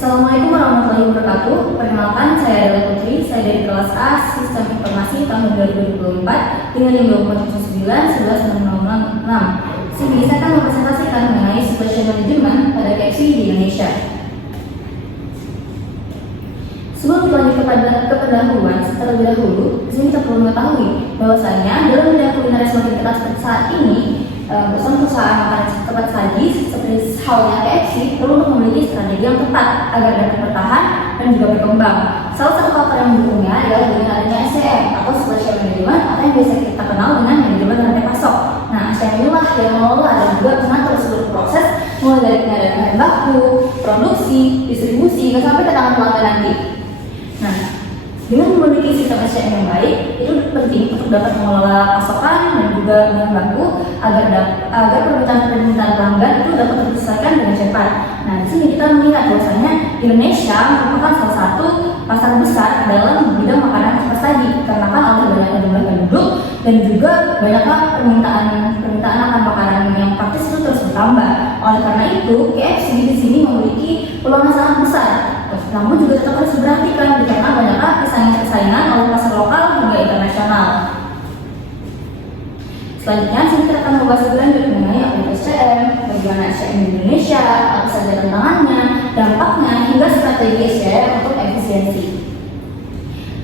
Assalamualaikum warahmatullahi wabarakatuh. Perkenalkan, saya adalah Putri. Saya dari kelas A Sistem Informasi tahun 2024 dengan NIM 249 Sini saya akan mempresentasikan mengenai supply chain management pada KFC di Indonesia. Sebelum lanjut ke pendahuluan, terlebih dahulu, di sini kita perlu mengetahui bahwasanya dalam bidang kuliner yang semakin keras seperti saat ini, perusahaan makanan cepat saji seperti halnya KFC perlu untuk memiliki strategi yang tepat agar dapat bertahan dan juga berkembang. Salah satu faktor yang mendukungnya adalah dengan adanya SCM atau supply chain management atau yang biasa kita kenal dengan manajemen rantai pasok. Nah, SCM inilah yang mengelola dan juga mengatur seluruh proses mulai dari pengadaan bahan baku, produksi, distribusi, hingga sampai ke tangan pelanggan nanti. Nah, dengan memiliki sistem SCM yang baik, itu penting untuk dapat mengelola pasokan dan juga bahan baku agar permintaan pelanggan itu dapat terselesaikan dengan cepat. Nah, di sini kita melihat bahwasanya Indonesia merupakan salah satu pasar besar dalam bidang makanan cepat saji, dikarenakan oleh banyaknya jumlah penduduk dan juga banyaknya permintaan akan makanan yang praktis itu terus bertambah. Oleh karena itu, KFC di sini memiliki peluang yang sangat besar. Namun juga tetap harus diperhatikan karena banyaknya persaingan oleh pasar lokal hingga internasional. Selanjutnya, kita akan membahas lebih lanjut mengenai apa itu SCM, bagaimana SCM di Indonesia, apa saja tantangannya, dampaknya, hingga strategi SCM untuk efisiensi.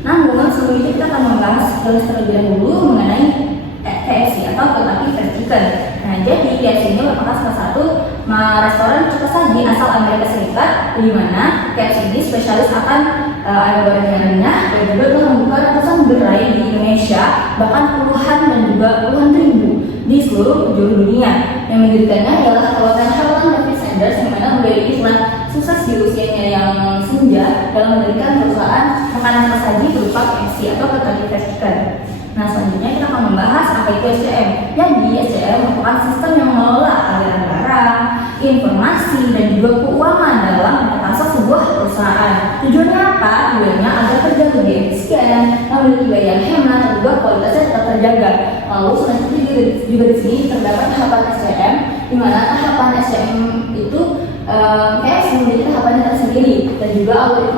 Namun, sebelum itu kita akan membahas terlebih dahulu mengenai KFC atau Kentucky Fried Chicken. Nah, jadi KFC ini merupakan salah satu restoran cepat saji asal Amerika Serikat, di mana KFC ini spesialis akan ayam goreng yang renyah dan juga telah membuka ratusan gerai di Indonesia, bahkan puluhan dan juga puluhan ribu di seluruh penjuru dunia. Yang mendirikannya adalah Helton David Sanders, yang mana memiliki istilah sukses di usianya yang senja dalam mendirikan perusahaan makanan cepat saji berupa KFC atau Kentucky Fried Chicken. Nah, selanjutnya kita akan membahas apa itu SCM. Jadi, SCM merupakan sistem yang mengelola aliran barang, informasi, dan juga keuangan dalam pasok sebuah perusahaan. Tujuannya apa? Tujuannya agar terjaga biaya efisien, memiliki biaya yang hemat, dan juga kualitasnya tetap terjaga. Lalu, selanjutnya juga di sini terdapat tahapan SCM, di mana tahapan SCM itu KFC memiliki tahapannya tersendiri, dan juga awal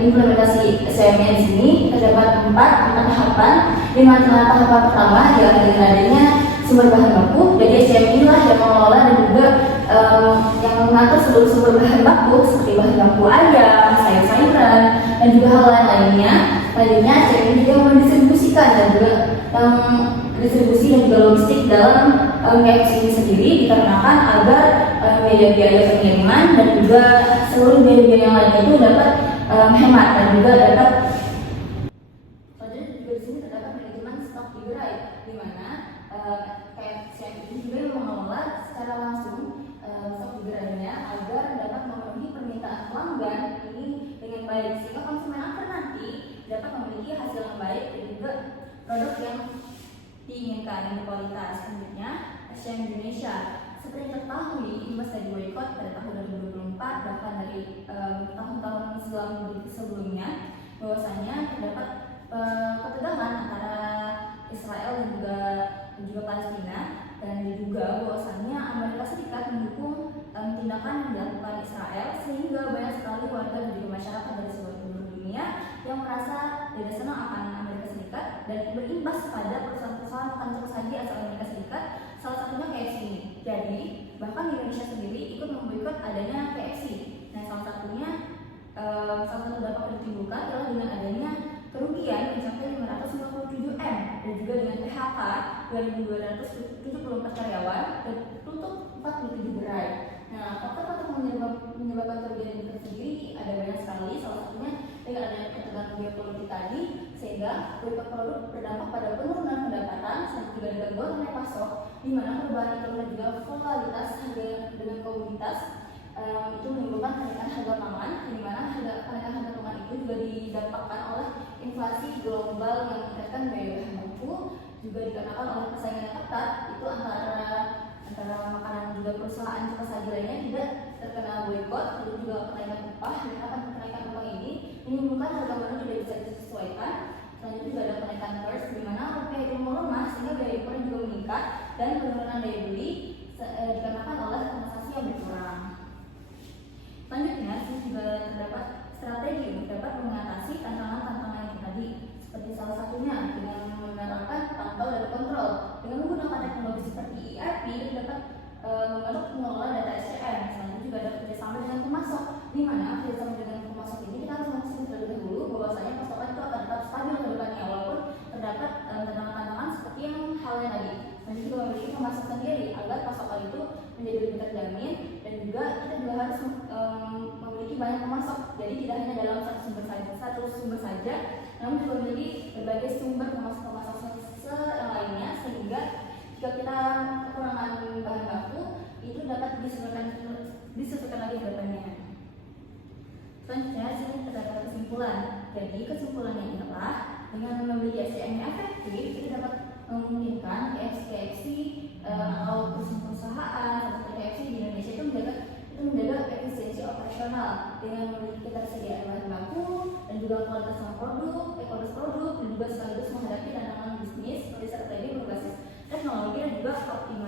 implementasi SCM-nya di sini terdapat 4 tahapan. Di mana tahapan pertama adalah dengan adanya sumber bahan baku. Jadi SCM inilah yang mengelola dan juga yang mengatur seluruh sumber bahan baku seperti bahan baku ayam, sayur-sayuran, dan juga hal lainnya. Selanjutnya SCM ini juga mendistribusikan dan juga distribusi dan juga logistik dalam KFC ini sendiri, dikarenakan agar biaya-biaya pengiriman dan juga seluruh biaya-biaya yang lainnya itu dapat hemat dan juga dapat. Selanjutnya juga di sini terdapat manajemen stok di gerai, di mana KFC ini juga mengelola secara langsung stok di gerainya agar dapat memenuhi permintaan pelanggan ini dengan baik, sehingga konsumen akan nanti dapat memiliki hasil yang baik dan juga produk yang diinginkan dan berkualitas. Selanjutnya, SCM Indonesia. Seperti yang ketahui, imbas dari boykot pada tahun 2024, bahkan dari tahun-tahun sebelumnya, bahwasanya terdapat ketegangan antara Israel dan juga Palestina, dan diduga bahwasanya Amerika Serikat mendukung tindakan yang dilakukan Israel, sehingga banyak sekali warga dan juga masyarakat dari seluruh penjuru dunia yang merasa tidak senang akan Amerika Serikat dan berimbas pada perusahaan-perusahaan makanan cepat saji asal Amerika Serikat, salah satunya KFC ini. Jadi, bahkan di Indonesia sendiri ikut memboikot adanya KFC. Nah, salah satu dampak yang ditimbulkan adalah dengan adanya kerugian mencapai 557 M dan juga dengan PHK 2.274 karyawan dan tutup 47 gerai. Nah, faktor-faktor menyebabkan kerugian ini sendiri ada banyak sekali, salah satunya dengan adanya ketegangan geopolitik tadi, sehingga boikot produk berdampak pada penurunan pendapatan dan juga gangguan rantai pasok, di mana perubahan iklim dan juga volatilitas harga dengan komoditas itu menimbulkan kenaikan harga pangan, di mana kenaikan harga pangan itu juga didampakkan oleh inflasi global yang meningkatkan biaya bahan baku, juga dikarenakan oleh persaingan yang ketat itu antara makanan juga perusahaan cepat saji lainnya tidak terkena boykot, lalu juga kenaikan upah. Dan kenaikan upah ini menimbulkan harga menu tidak bisa disesuaikan. Selanjutnya juga ada kenaikan kurs, di mana rupiah itu melemah sehingga biaya impor juga meningkat dan penurunan daya beli dikarenakan oleh transaksi yang berkurang. Selanjutnya, saya juga harus memiliki banyak pemasok. Jadi tidak hanya dalam satu sumber saja, namun juga memiliki berbagai sumber pemasok yang lainnya, sehingga jika kita kekurangan bahan baku itu dapat disesuaikan lagi ke depannya. Selanjutnya sini terdapat kesimpulan. Jadi kesimpulannya adalah dengan memiliki SDM yang efektif itu dapat memungkinkan KFC atau perusahaan seperti KFC di Indonesia itu menjaga efisiensi operasional dengan memiliki ketersediaan bahan baku dan juga kualitas produk, dan juga sekaligus menghadapi tantangan bisnis seperti strategi berbasis teknologi dan juga optimasi